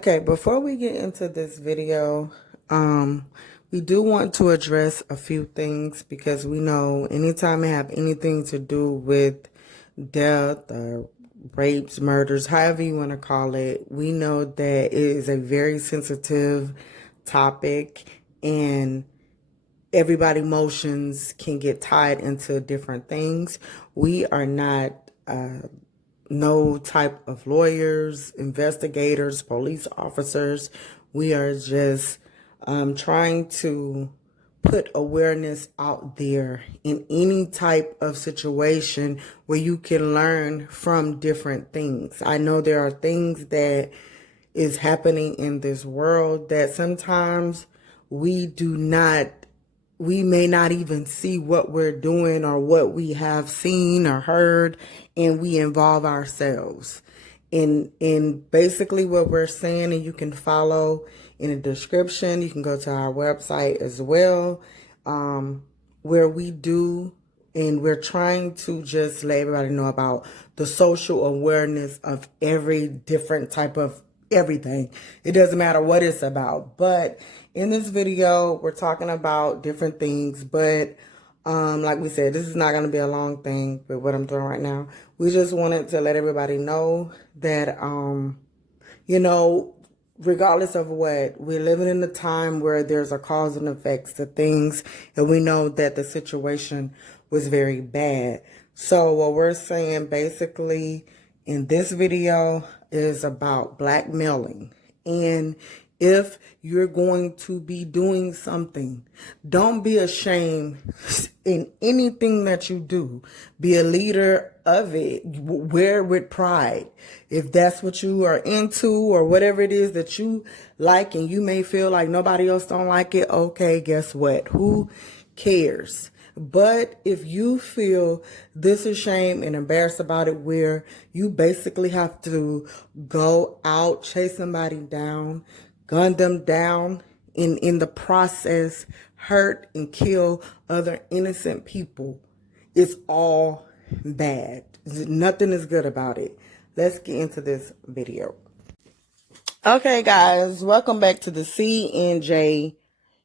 Okay, before we get into this video, we do want to address a few things because we know anytime it have anything to do with death or rapes, murders, however you want to call it, we know that it is a very sensitive topic and everybody's emotions can get tied into different things. We are not no type of lawyers, investigators, police officers. We are just trying to put awareness out there in any type of situation where you can learn from different things. I know there are things that is happening in this world that sometimes we may not even see what we're doing or what we have seen or heard, and we involve ourselves in basically what we're saying. And you can follow in the description. You can go to our website as well, where we do, and we're trying to just let everybody know about the social awareness of every different type of everything. It doesn't matter what it's about, but in this video we're talking about different things. But like we said, this is not going to be a long thing with what I'm doing right now. We just wanted to let everybody know that regardless of what, we're living in a time where there's a cause and effects to things, and we know that the situation was very bad. So what we're saying basically in this video is about blackmailing. And if you're going to be doing something, don't be ashamed in anything that you do. Be a leader of it. Wear it with pride. If that's what you are into or whatever it is that you like, and you may feel like nobody else don't like it, okay, guess what? Who cares? But if you feel this is shame and embarrassed about it, where you basically have to go out, chase somebody down, gun them down, in the process hurt and kill other innocent people, it's all bad. Nothing is good about it. Let's get into this video. Okay, guys, welcome back to the CNJ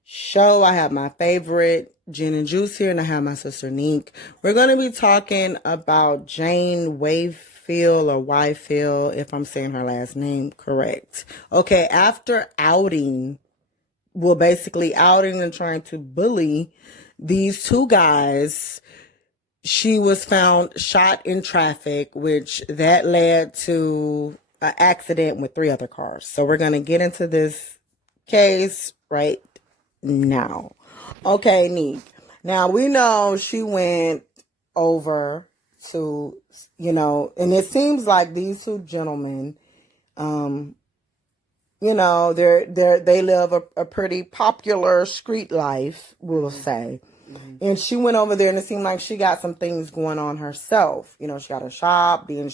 show. I have my favorite Jen and Juice here, and I have my sister Neek. We're going to be talking about Jane Wavefield, or Wavefield, if I'm saying her last name correct. Okay, after basically outing and trying to bully these two guys, she was found shot in traffic, which that led to an accident with 3 other cars. So we're going to get into this case right now. Okay, Neek. Now, we know she went over to, and it seems like these two gentlemen, they live a pretty popular street life, we'll say. Mm-hmm. And she went over there, and it seemed like she got some things going on herself. She got a shop, and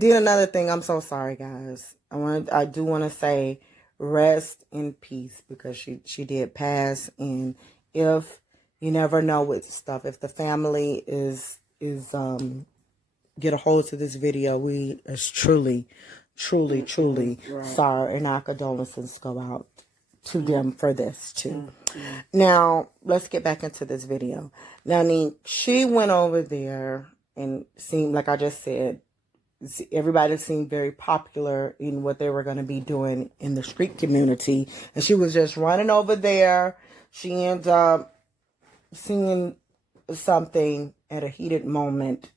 did another thing. I'm so sorry, guys. I do want to say rest in peace, because she did pass. And if you never know with stuff, if the family is get a hold to this video, we is truly right. Sorry, and our condolences go out to them for this too. Now, let's get back into this video. Now, Neek, she went over there and seemed, like I just said, everybody seemed very popular in what they were going to be doing in the street community. And she was just running over there. She ended up seeing something at a heated moment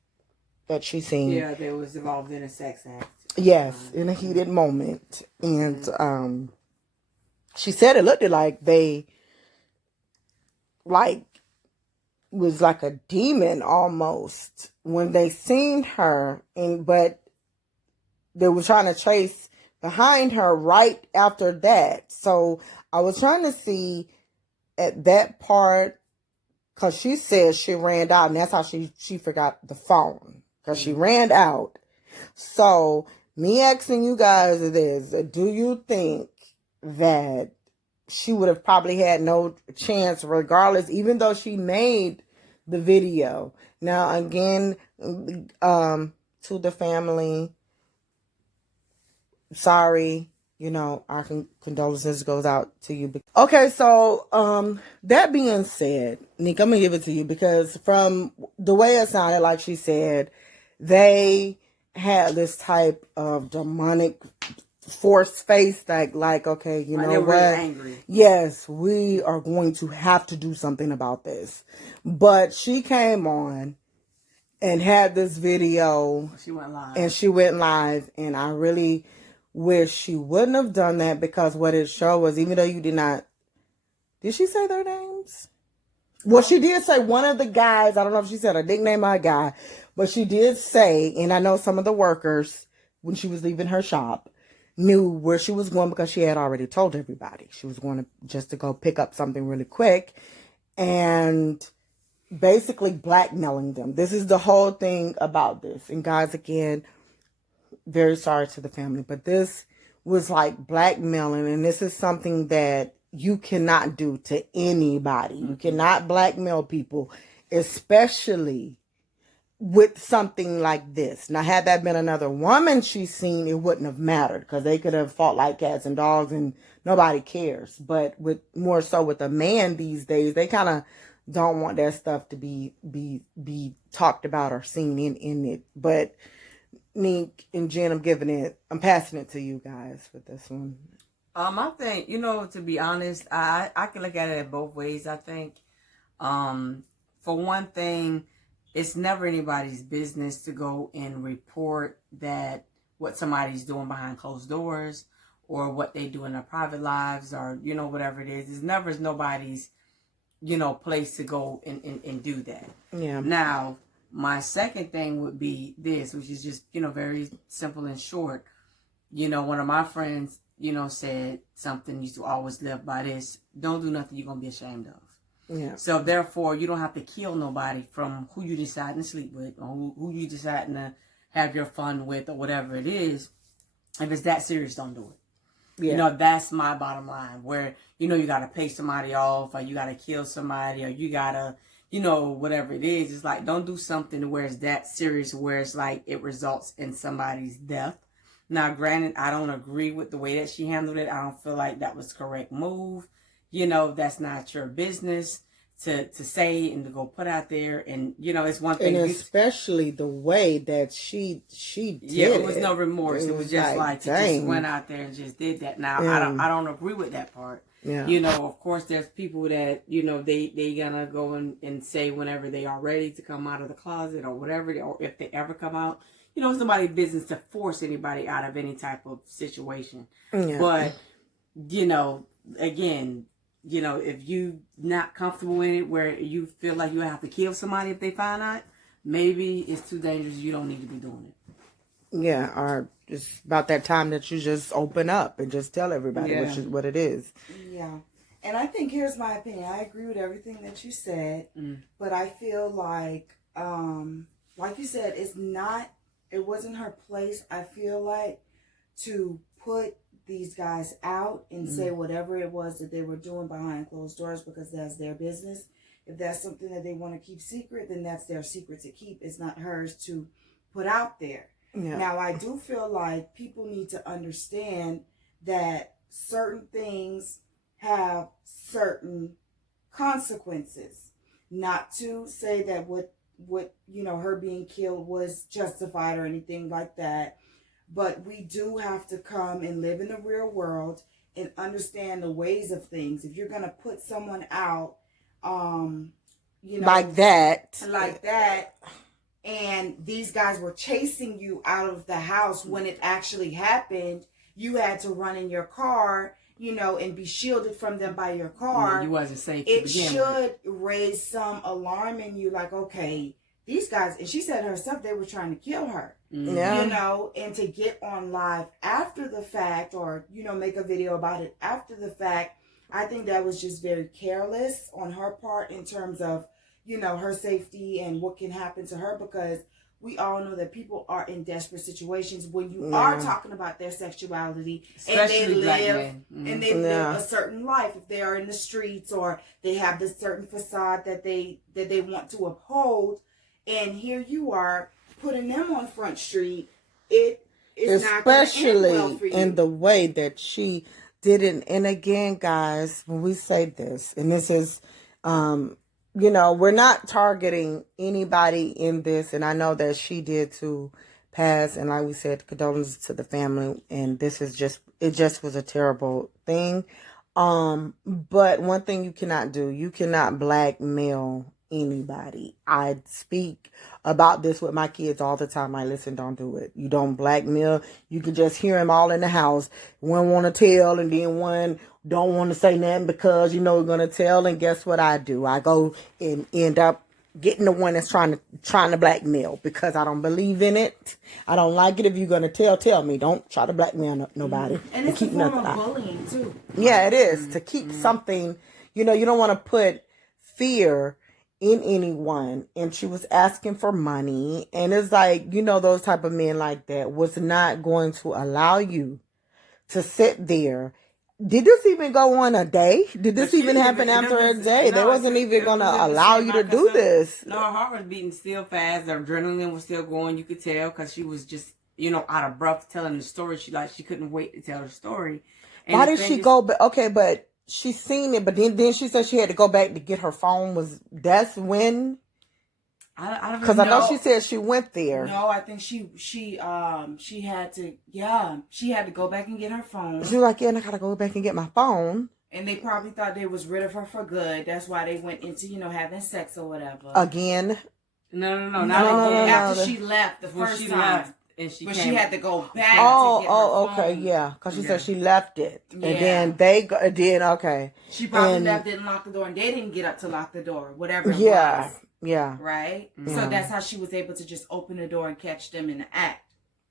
that she seen. Yeah, they was involved in a sex act. Yes, in a heated moment. And she said it looked like they was like a demon almost when they seen her, but they were trying to chase behind her right after that. So I was trying to see at that part, because she said she ran out, and that's how she forgot the phone, because she ran out. So me asking you guys is, do you think that she would have probably had no chance regardless, even though she made the video? Now, again, to the family, sorry, our condolences goes out to you. Okay, so that being said, Neek, I'm gonna give it to you because from the way it sounded, like she said, they had this type of demonic force face, like okay, you know what? Angry. Yes, we are going to have to do something about this. But she came on and had this video. She went live. And she went live, and I really wish she wouldn't have done that, because what it showed was, even though you did not, did she say their names? Well, she did say one of the guys, I don't know if she said a nickname or a guy, but she did say, and I know some of the workers, when she was leaving her shop, knew where she was going because she had already told everybody. She was going to just to go pick up something really quick, and basically blackmailing them. This is the whole thing about this. And guys, again, very sorry to the family, but this was like blackmailing, and this is something that you cannot do to anybody. You cannot blackmail people, especially with something like this. Now, had that been another woman she's seen, it wouldn't have mattered, because they could have fought like cats and dogs and nobody cares. But with more so with a man these days, they kind of don't want that stuff to be talked about or seen in it. But Neek and Jen, I'm passing it to you guys with this one. I think, to be honest, I can look at it both ways. I think, for one thing, it's never anybody's business to go and report that what somebody's doing behind closed doors, or what they do in their private lives, or, whatever it is. It's never nobody's, place to go and do that. Yeah. Now, my second thing would be this, which is just, very simple and short. One of my friends, said something, used to always live by this: don't do nothing you're going to be ashamed of. Yeah. So therefore, you don't have to kill nobody from who you decide to sleep with, or who you decide to have your fun with, or whatever it is. If it's that serious, don't do it. Yeah. That's my bottom line, where, you got to pay somebody off, or you got to kill somebody, or you got to, whatever it is. It's like, don't do something where it's that serious, where it's like it results in somebody's death. Now, granted, I don't agree with the way that she handled it. I don't feel like that was the correct move. That's not your business to say and to go put out there. And, it's one thing. And especially the way that she did it. Yeah, it was no remorse. It was just like, she just went out there and just did that. Now, I don't agree with that part. Yeah. Of course, there's people that, they gonna go and say whenever they are ready to come out of the closet, or whatever, or if they ever come out. It's nobody's business to force anybody out of any type of situation. Yeah. But, again, if you not comfortable in it, where you feel like you have to kill somebody if they find out, maybe it's too dangerous. You don't need to be doing it. Yeah, or it's about that time that you just open up and just tell everybody what it is. Yeah. And I think, here's my opinion. I agree with everything that you said, but I feel like you said, it wasn't her place, I feel like, to put these guys out and say whatever it was that they were doing behind closed doors, because that's their business. If that's something that they want to keep secret, then that's their secret to keep. It's not hers to put out there. Yeah. Now, I do feel like people need to understand that certain things have certain consequences. Not to say that what her being killed was justified or anything like that. But we do have to come and live in the real world and understand the ways of things. If you're going to put someone out, like that, and these guys were chasing you out of the house when it actually happened, you had to run in your car, and be shielded from them by your car. Yeah, you wasn't safe to it begin should raise some alarm in you, like, okay, these guys, and she said herself, they were trying to kill her. Yeah. And to get on live after the fact, or, make a video about it after the fact, I think that was just very careless on her part in terms of, her safety and what can happen to her, because we all know that people are in desperate situations when you are talking about their sexuality, especially and they live a certain life. If they are in the streets, or they have this certain facade that they want to uphold, and here you are putting them on Front Street, it it's not going to end well especially for you. in the way that she did it. And again, guys, when we say this, and this is, we're not targeting anybody in this, and I know that she did to pass, and like we said, condolences to the family, and this is it just was a terrible thing. But one thing you cannot do, you cannot blackmail anybody. I speak about this with my kids all the time. I listen, don't do it. You don't blackmail. You can just hear them all in the house. One want to tell, and then one don't want to say nothing because we're gonna tell. And guess what I do? I go and end up getting the one that's trying to blackmail because I don't believe in it. I don't like it. If you're gonna tell me. Don't try to blackmail nobody. And it's a form of bullying too. Yeah, it is to keep something. You don't want to put fear in anyone. And she was asking for money, and it's like those type of men like that was not going to allow you to sit there. Did this even go on a day? Did this even happen after a day? They wasn't even going to allow you to do this. No, her heart was beating still fast. The adrenaline was still going. You could tell because she was just, out of breath telling the story. She couldn't wait to tell the story. And why did she go back? Okay, but she seen it, but then she said she had to go back to get her phone. That's when? Because I know she said she went there. No, I think she had to go back and get her phone. She was like, and I gotta go back and get my phone. And they probably thought they was rid of her for good. That's why they went into having sex or whatever. Again? No, not again. After she left the first time. And she had to go back. Okay, yeah, because she said she left it, and then okay. She probably left it and locked the door, and they didn't get up to lock the door, whatever it was. Yeah. Right? Mm-hmm. So that's how she was able to just open the door and catch them in the act.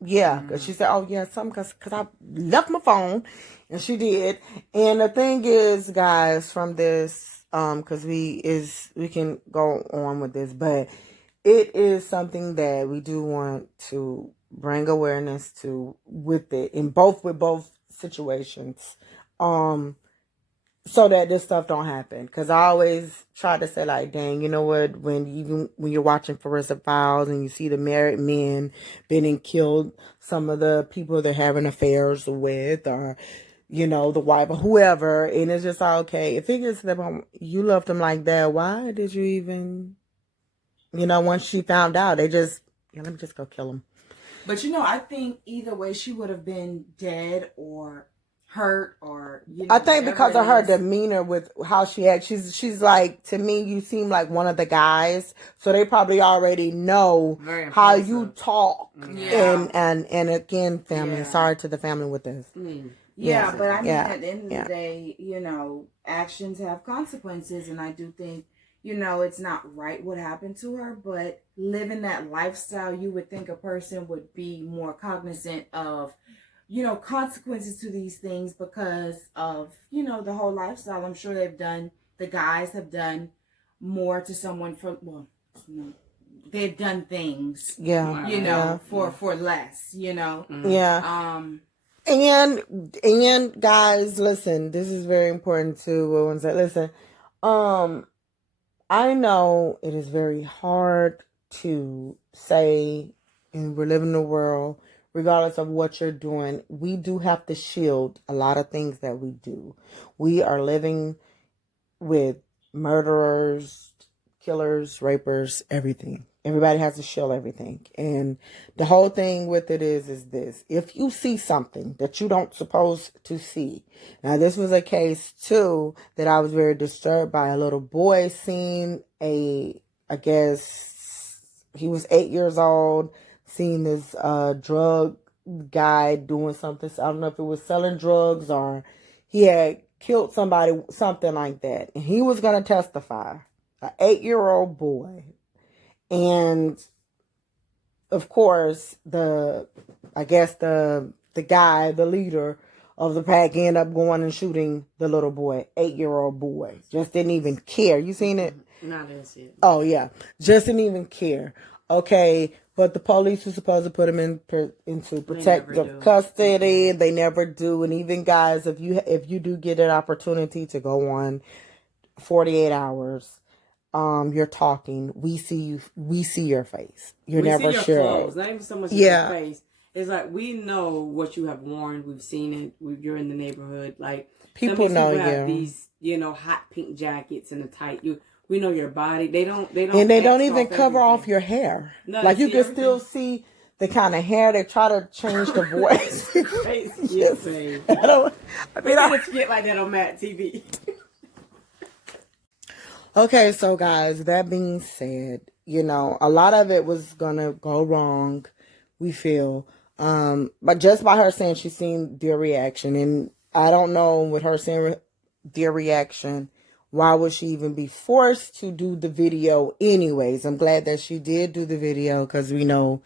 Yeah, because she said, oh, yeah, something because I left my phone. And she did. And the thing is, guys, from this, because we can go on with this, but it is something that we do want to bring awareness to with it, with both situations. So that this stuff don't happen. Because I always try to say, like, dang, you know what? When you're watching Forensic Files and you see the married men being killed, some of the people they're having affairs with, or, the wife or whoever, and it's just like, okay, if it gets to the point you loved them like that, why did you even, once she found out, they just, let me just go kill him. But, I think either way she would have been dead or hurt or I think because of her demeanor with how she acts, she's like, to me, you seem like one of the guys, so they probably already know how you talk. Yeah. And again, family, sorry to the family with this. Yeah, but I mean, at the end of the day, actions have consequences, and I do think it's not right what happened to her, but living that lifestyle, you would think a person would be more cognizant of consequences to these things because of, the whole lifestyle. I'm sure the guys have done more to someone they've done things, for less, Yeah. And guys, listen, this is very important to everyone say, listen, I know it is very hard to say, and we're living in a world, regardless of what you're doing, we do have to shield a lot of things that we do. We are living with murderers, killers, rapers, everything. Everybody has to shield everything. And the whole thing with it is this. If you see something that you don't supposed to see. Now, this was a case, too, that I was very disturbed by. A little boy seen I guess, he was 8 years old, seen this drug guy doing something. I don't know if it was selling drugs or he had killed somebody, something like that. And he was going to testify. An 8-year-old boy. And of course, the guy, the leader of the pack, ended up going and shooting the little boy, 8-year-old boy. Just didn't even care. You seen it? No, I didn't see it. Oh, yeah. Just didn't even care. Okay. But the police were supposed to put him into protective custody. They never do. And even guys, if you do get an opportunity to go on 48 hours, you're talking, we see your face. You're never sure. Clothes, not even so much your face. It's like, we know what you have worn. We've seen it. You're in the neighborhood. Like, People know have you. these, hot pink jackets and the tight. We know your body. They don't. And they don't even cover everything. off your hair. No, like, you can everything. still see the kind of hair. They try to change the voice. Yes. I mean, I skit like that on Matt TV. Okay, so guys, that being said, a lot of it was gonna go wrong, we feel. But just by her saying she's seen their reaction, and I don't know, with her saying their reaction, why would she even be forced to do the video anyways? I'm glad that she did do the video, because we know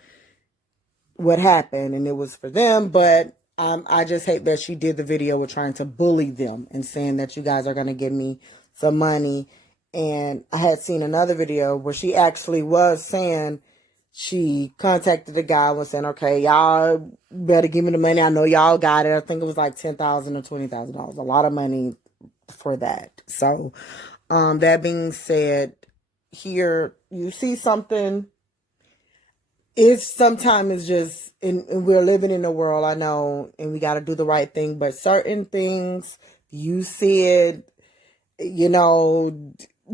what happened and it was for them. But I just hate that she did the video with trying to bully them and saying that you guys are gonna give me some money. And I had seen another video where she actually was saying, she contacted the guy, was saying, okay, y'all better give me the money. I know y'all got it. I think it was like $10,000 or $20,000. A lot of money for that. So, that being said, here you see something. Sometimes it's just, and we're living in a world, I know, and we got to do the right thing. But certain things, you see it,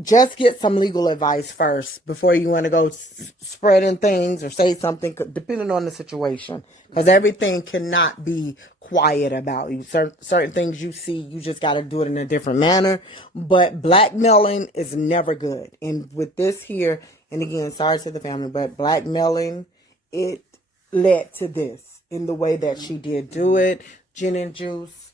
just get some legal advice first before you want to go spreading things or say something, depending on the situation. Because everything cannot be quiet about you. Certain things you see, you just got to do it in a different manner. But blackmailing is never good. And with this here, and again, sorry to the family, but blackmailing, it led to this in the way that she did do it. Gin and Juice.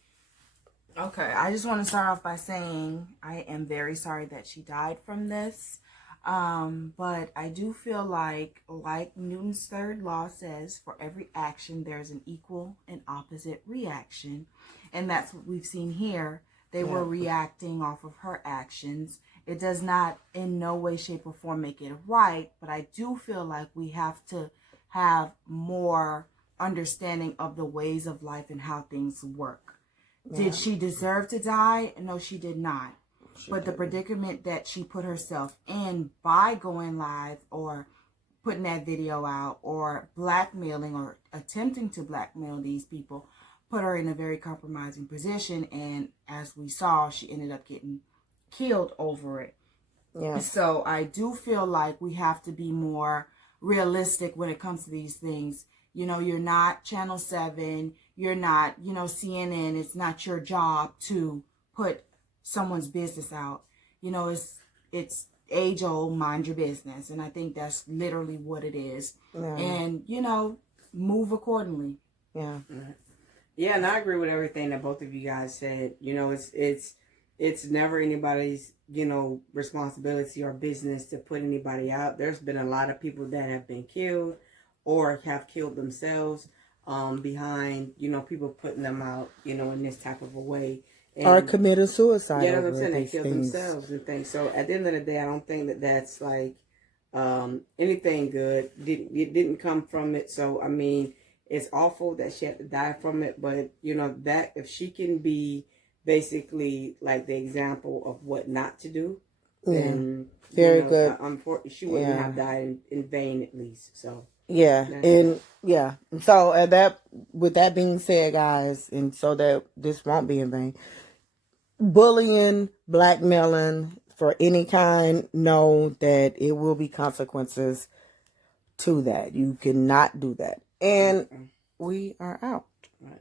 Okay, I just want to start off by saying I am very sorry that she died from this. But I do feel like Newton's third law says, for every action, there's an equal and opposite reaction. And that's what we've seen here. They were reacting off of her actions. It does not in no way, shape, or form make it right. But I do feel like we have to have more understanding of the ways of life and how things work. Yeah. Did she deserve to die? No, she did not. But the predicament that she put herself in by going live or putting that video out or blackmailing or attempting to blackmail these people put her in a very compromising position. And as we saw, she ended up getting killed over it. Yeah. So I do feel like we have to be more realistic when it comes to these things. You're not Channel 7. You're not, CNN. It's not your job to put someone's business out. It's age old, mind your business. And I think that's literally what it is. Yeah. And, move accordingly. Yeah. Yeah, and I agree with everything that both of you guys said. It's never anybody's, responsibility or business to put anybody out. There's been a lot of people that have been killed or have killed themselves behind, people putting them out, in this type of a way. And, or committed suicide. Yeah, that's what I'm saying. They killed themselves and things. So at the end of the day, I don't think that that's like anything good. It didn't come from it. So, I mean, it's awful that she had to die from it. But, that if she can be basically like the example of what not to do, then very good. She wouldn't have died in vain, at least. So. Yeah, and so with that being said, guys, and so that this won't be in vain, bullying, blackmailing for any kind, know that it will be consequences to that. You cannot do that. And we are out. Right.